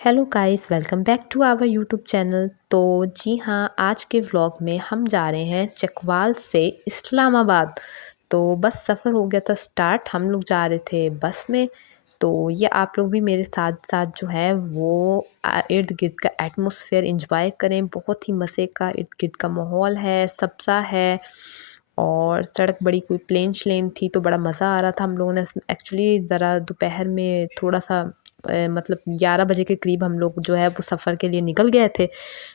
Hello guys, welcome back to our YouTube channel. तो जी हाँ, आज के व्लॉग में हम जा रहे हैं चकवाल से इस्लामाबाद। तो बस सफ़र हो गया था स्टार्ट, हम लोग जा रहे थे बस में। तो ये आप लोग भी मेरे साथ साथ जो है वो इर्द गिर्द का एटमॉस्फेयर इंजॉय करें। बहुत ही मज़े का इर्द गिर्द का माहौल है, सब्ज़ा है और सड़क बड़ी कोई प्लेन श्लेन थी तो बड़ा मज़ा आ रहा था। हम लोगों ने एक्चुअली ज़रा दोपहर में थोड़ा सा मतलब 11 बजे के करीब हम लोग जो है वो सफ़र के लिए निकल गए थे।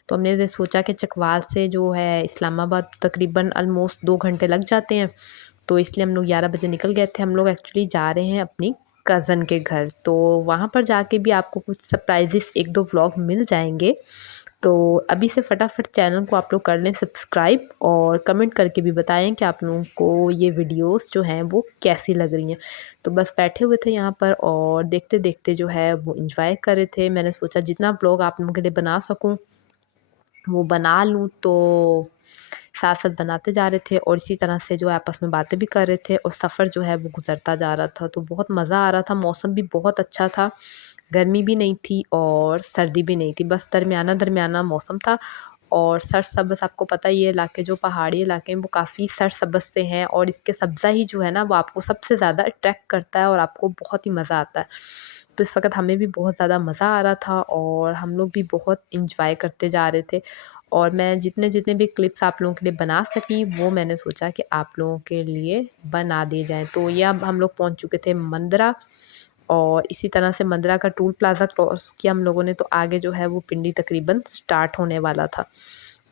तो हमने ये सोचा कि चकवाल से जो है इस्लामाबाद तकरीबन ऑलमोस्ट 2 घंटे लग जाते हैं। तो इसलिए हम लोग 11 बजे निकल गए थे। हम लोग एक्चुअली जा रहे हैं अपनी कज़न के घर। तो वहाँ पर जाके भी आपको कुछ सरप्राइज़ेस 1-2 व्लॉग मिल जाएँगे। तो अभी से फटाफट चैनल को आप लोग कर लें सब्सक्राइब और कमेंट करके भी बताएं कि आप लोगों को ये वीडियोस जो हैं वो कैसी लग रही हैं। तो बस बैठे हुए थे यहाँ पर और देखते देखते जो है वो इंजॉय कर रहे थे। मैंने सोचा जितना ब्लॉग आप लोगों के लिए बना सकूँ वो बना लूँ। तो साथ साथ बनाते जा रहे थे और इसी तरह से जो है आपस में बातें भी कर रहे थे और सफ़र जो है वो गुजरता जा रहा था। तो बहुत मज़ा आ रहा था, मौसम भी बहुत अच्छा था, गर्मी भी नहीं थी और सर्दी भी नहीं थी, बस दरमियाना दरमियाना मौसम था। और सरसब्ज़, आपको पता ही है इलाके जो पहाड़ी इलाके हैं वो काफ़ी सरसब्ज़ से हैं और इसके सब्ज़ा ही जो है ना वो आपको सबसे ज़्यादा अट्रैक्ट करता है और आपको बहुत ही मज़ा आता है। तो इस वक़्त हमें भी बहुत ज़्यादा मज़ा आ रहा था और हम लोग भी बहुत एन्जॉय करते जा रहे थे। और मैं जितने जितने भी क्लिप्स आप लोगों के लिए बना सकी वो मैंने सोचा कि आप लोगों के लिए बना दिए जाएँ। तो ये अब हम लोग पहुँच चुके थे मंदरा और इसी तरह से मंदरा का टोल प्लाज़ा क्रॉस किया हम लोगों ने, तो आगे जो है वो पिंडी तकरीबन स्टार्ट होने वाला था।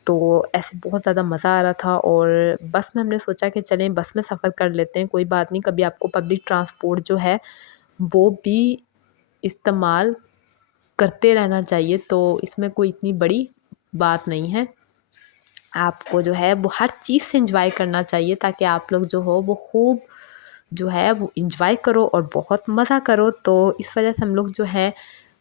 तो ऐसे बहुत ज़्यादा मज़ा आ रहा था और बस में हमने सोचा कि चलें बस में सफ़र कर लेते हैं, कोई बात नहीं, कभी आपको पब्लिक ट्रांसपोर्ट जो है वो भी इस्तेमाल करते रहना चाहिए। तो इसमें कोई इतनी बड़ी बात नहीं है। आपको जो है वो हर चीज़ से एन्जॉय करना चाहिए ताकि आप लोग जो हो वो खूब जो है वो एन्जॉय करो और बहुत मज़ा करो। तो इस वजह से हम लोग जो है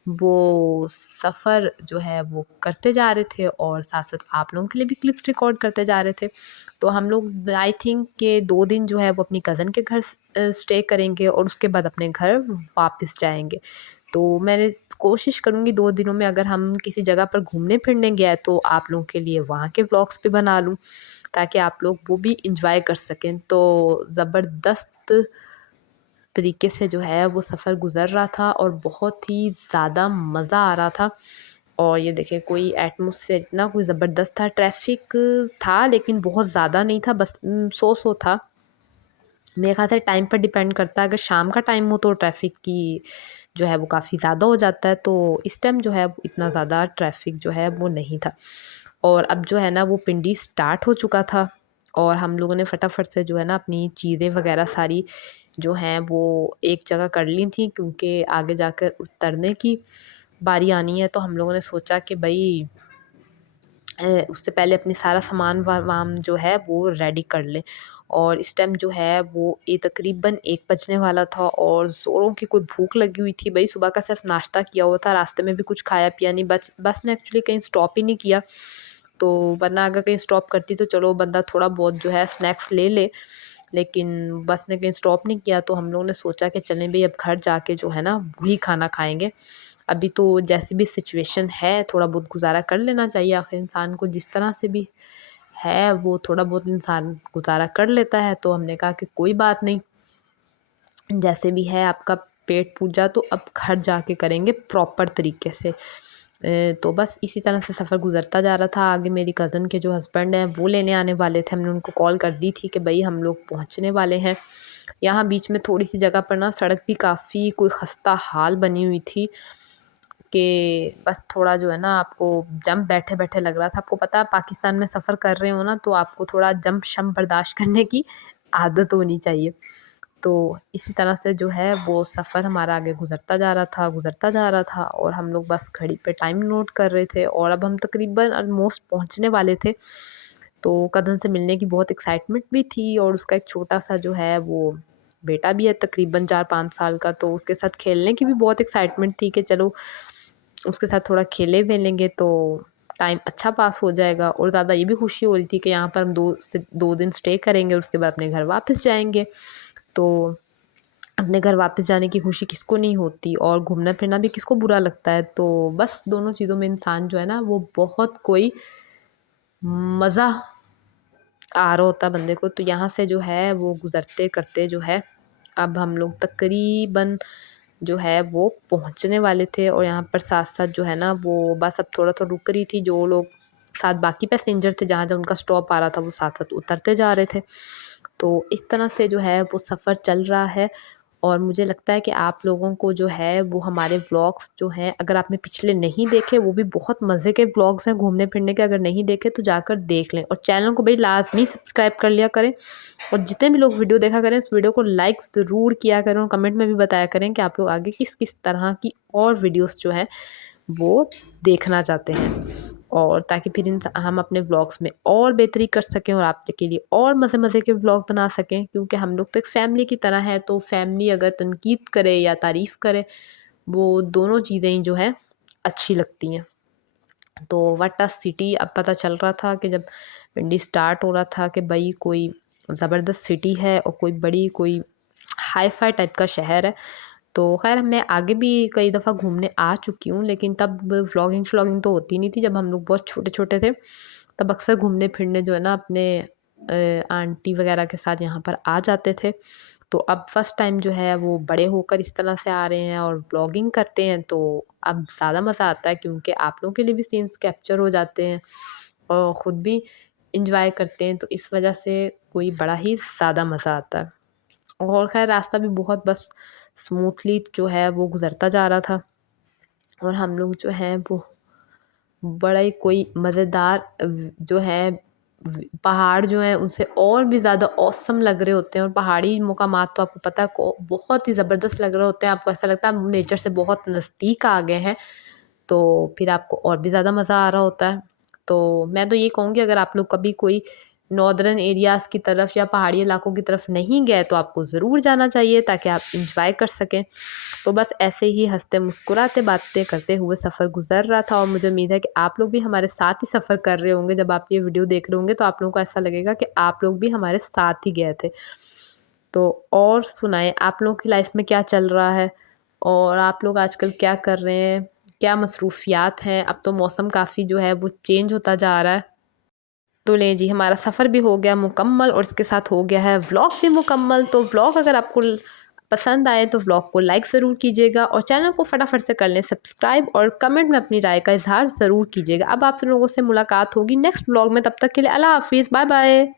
वो सफ़र जो है वो करते जा रहे थे और साथ-साथ आप लोगों के लिए भी क्लिप्स रिकॉर्ड करते जा रहे थे। तो हम लोग आई थिंक कि 2 दिन जो है वो अपनी कज़न के घर स्टे करेंगे और उसके बाद अपने घर वापस जाएँगे। तो मैंने कोशिश करूँगी 2 दिनों में अगर हम किसी जगह पर घूमने-फिरने गए तो आप लोगों के लिए वहाँ के व्लॉग्स भी बना लूँ, ताकि आप लोग वो भी एन्जॉय कर सकें। तो ज़बरदस्त तरीके से जो है वो सफ़र गुज़र रहा था और बहुत ही ज़्यादा मज़ा आ रहा था। और ये देखिए कोई एटमॉस्फेयर इतना कोई ज़बरदस्त था, ट्रैफ़िक था लेकिन बहुत ज़्यादा नहीं था, बस सो था। मेरे ख़्याल से टाइम पर डिपेंड करता है, अगर शाम का टाइम हो तो ट्रैफ़िक की जो है वो काफ़ी ज़्यादा हो जाता है, तो इस टाइम जो है इतना ज़्यादा ट्रैफ़िक जो है वो नहीं था। और अब जो है ना वो पिंडी स्टार्ट हो चुका था और हम लोगों ने फटाफट से जो है ना अपनी चीज़ें वग़ैरह सारी जो हैं वो एक जगह कर ली थी, क्योंकि आगे जाकर उतरने की बारी आनी है। तो हम लोगों ने सोचा कि भई उससे पहले अपने सारा सामान वाम जो है वो रेडी कर लें। और इस टाइम जो है वो ये तकरीबन 1 बजने वाला था और ज़ोरों की कोई भूख लगी हुई थी। भई सुबह का सिर्फ़ नाश्ता किया हुआ था, रास्ते में भी कुछ खाया पिया नहीं, बस ने एक्चुअली कहीं स्टॉप ही नहीं किया। तो वरना अगर कहीं स्टॉप करती तो चलो बंदा थोड़ा बहुत जो है स्नैक्स ले ले, लेकिन बस ने कहीं स्टॉप नहीं किया। तो हम लोगों ने सोचा कि चलें भई अब घर जाके जो है ना वही खाना खाएँगे। अभी तो जैसी भी सिचुएशन है थोड़ा बहुत गुज़ारा कर लेना चाहिए, आखिर इंसान को जिस तरह से भी है वो थोड़ा बहुत इंसान गुज़ारा कर लेता है। तो हमने कहा कि कोई बात नहीं, जैसे भी है आपका पेट पूजा तो अब घर जाके करेंगे प्रॉपर तरीके से। तो बस इसी तरह से सफ़र गुज़रता जा रहा था। आगे मेरी कज़न के जो हस्बैंड हैं वो लेने आने वाले थे, हमने उनको कॉल कर दी थी कि भई हम लोग पहुँचने वाले हैं। यहाँ बीच में थोड़ी-सी जगह पर ना सड़क भी काफ़ी कोई ख़स्ता हाल बनी हुई थी कि बस थोड़ा जो है ना आपको जंप बैठे-बैठे लग रहा था। आपको पता है पाकिस्तान में सफ़र कर रहे हो ना तो आपको थोड़ा जंप-शंप बर्दाश्त करने की आदत होनी चाहिए। तो इसी तरह से जो है वो सफ़र हमारा आगे गुज़रता जा रहा था और हम लोग बस घड़ी पे टाइम नोट कर रहे थे और अब हम तकरीबन ऑलमोस्ट पहुँचने वाले थे। तो कज़न से मिलने की बहुत एक्साइटमेंट भी थी और उसका एक छोटा-सा जो है वो बेटा भी है तकरीबन 4-5 साल का, तो उसके साथ खेलने की भी बहुत एक्साइटमेंट थी कि चलो उसके साथ थोड़ा खेले-वेलेंगे तो टाइम अच्छा पास हो जाएगा। और ज़्यादा ये भी खुशी हो रही थी कि यहाँ पर हम 2 दिन स्टे करेंगे और उसके बाद अपने घर वापस जाएँगे। तो अपने घर वापस जाने की खुशी किसको नहीं होती, और घूमना फिरना भी किसको बुरा लगता है। तो बस दोनों चीज़ों में इंसान जो है ना वो बहुत कोई मज़ा आ रहा होता है बंदे को। तो यहाँ से जो है वो गुज़रते करते जो है अब हम लोग तकरीबन जो है वो पहुँचने वाले थे, और यहाँ पर साथ-साथ जो है ना वो बस अब थोड़ा-थोड़ा रुक रही थी। जो लोग साथ बाकी पैसेंजर थे, जहाँ-जहाँ उनका स्टॉप आ रहा था वो साथ-साथ उतरते जा रहे थे। तो इस तरह से जो है वो सफ़र चल रहा है। और मुझे लगता है कि आप लोगों को जो है वो हमारे व्लॉग्स जो हैं, अगर आपने पिछले नहीं देखे, वो भी बहुत मज़े के व्लॉग्स हैं घूमने फिरने के, अगर नहीं देखे तो जाकर देख लें। और चैनल को भाई लाज़मी सब्सक्राइब कर लिया करें, और जितने भी लोग वीडियो देखा करें, इस वीडियो को लाइक ज़रूर किया करें, और कमेंट में भी बताया करें कि आप लोग आगे किस किस तरह की और वीडियोस जो हैं वो देखना चाहते हैं, और ताकि फिर हम अपने व्लॉग्स में और बेहतरी कर सकें और आपके लिए और मज़े-मज़े के व्लॉग बना सकें। क्योंकि हम लोग तो एक फ़ैमिली की तरह है, तो फ़ैमिली अगर तनकीद करे या तारीफ़ करे, वो दोनों चीज़ें ही जो हैं अच्छी लगती हैं। तो व्हाट अ सिटी, अब पता चल रहा था कि जब मंडी स्टार्ट हो रहा था कि भाई कोई ज़बरदस्त सिटी है और कोई बड़ी कोई हाई-फ़ाई टाइप का शहर है। तो ख़ैर मैं आगे भी कई दफ़ा घूमने आ चुकी हूँ, लेकिन तब व्लॉगिंग तो होती नहीं थी। जब हम लोग बहुत छोटे-छोटे थे, तब अक्सर घूमने-फिरने जो है ना अपने आंटी वग़ैरह के साथ यहाँ पर आ जाते थे। तो अब फर्स्ट टाइम जो है वो बड़े होकर इस तरह से आ रहे हैं और व्लॉगिंग करते हैं, तो अब ज़्यादा मज़ा आता है, क्योंकि आप लोगों के लिए भी सीन्स कैप्चर हो जाते हैं और ख़ुद भी एंजॉय करते हैं। तो इस वजह से कोई बड़ा ही ज़्यादा मज़ा आता है। और ख़ैर रास्ता भी बहुत बस स्मूथली जो है वो गुज़रता जा रहा था, और हम लोग जो हैं वो बड़ा ही कोई मज़ेदार जो है पहाड़ जो हैं उनसे और भी ज़्यादा ऑसम लग रहे होते हैं, और पहाड़ी मकामात तो आपको पता है को बहुत ही ज़बरदस्त लग रहे होते हैं। आपको ऐसा लगता है आप नेचर से बहुत नज़दीक आ गए हैं, तो फिर आपको और भी ज़्यादा मज़ा आ रहा होता है। तो मैं तो ये कहूँगी, अगर आप लोग कभी कोई नॉर्दर्न एरियाज़ की तरफ या पहाड़ी इलाकों की तरफ नहीं गए, तो आपको ज़रूर जाना चाहिए, ताकि आप एंजॉय कर सकें। तो बस ऐसे ही हँसते मुस्कुराते बातें करते हुए सफ़र गुज़र रहा था, और मुझे उम्मीद है कि आप लोग भी हमारे साथ ही सफ़र कर रहे होंगे। जब आप ये वीडियो देख रहे होंगे तो आप लोगों को ऐसा लगेगा कि आप लोग भी हमारे साथ ही गए थे। तो और सुनाएँ, आप लोगों की लाइफ़ में क्या चल रहा है? और आप लोग आजकल क्या कर रहे हैं? क्या मसरूफ़ियात हैं? अब तो मौसम काफ़ी जो है वो चेंज होता जा रहा है। तो लें जी, हमारा सफ़र भी हो गया मुकम्मल, और इसके साथ हो गया है व्लॉग भी मुकम्मल। तो व्लॉग अगर आपको पसंद आए तो व्लॉग को लाइक ज़रूर कीजिएगा, और चैनल को फटाफट से कर लें सब्सक्राइब, और कमेंट में अपनी राय का इज़हार ज़रूर कीजिएगा। अब आपसे लोगों से मुलाकात होगी नेक्स्ट व्लॉग में, तब तक के लिए अल्लाह हाफ़िज़, बाय बाय।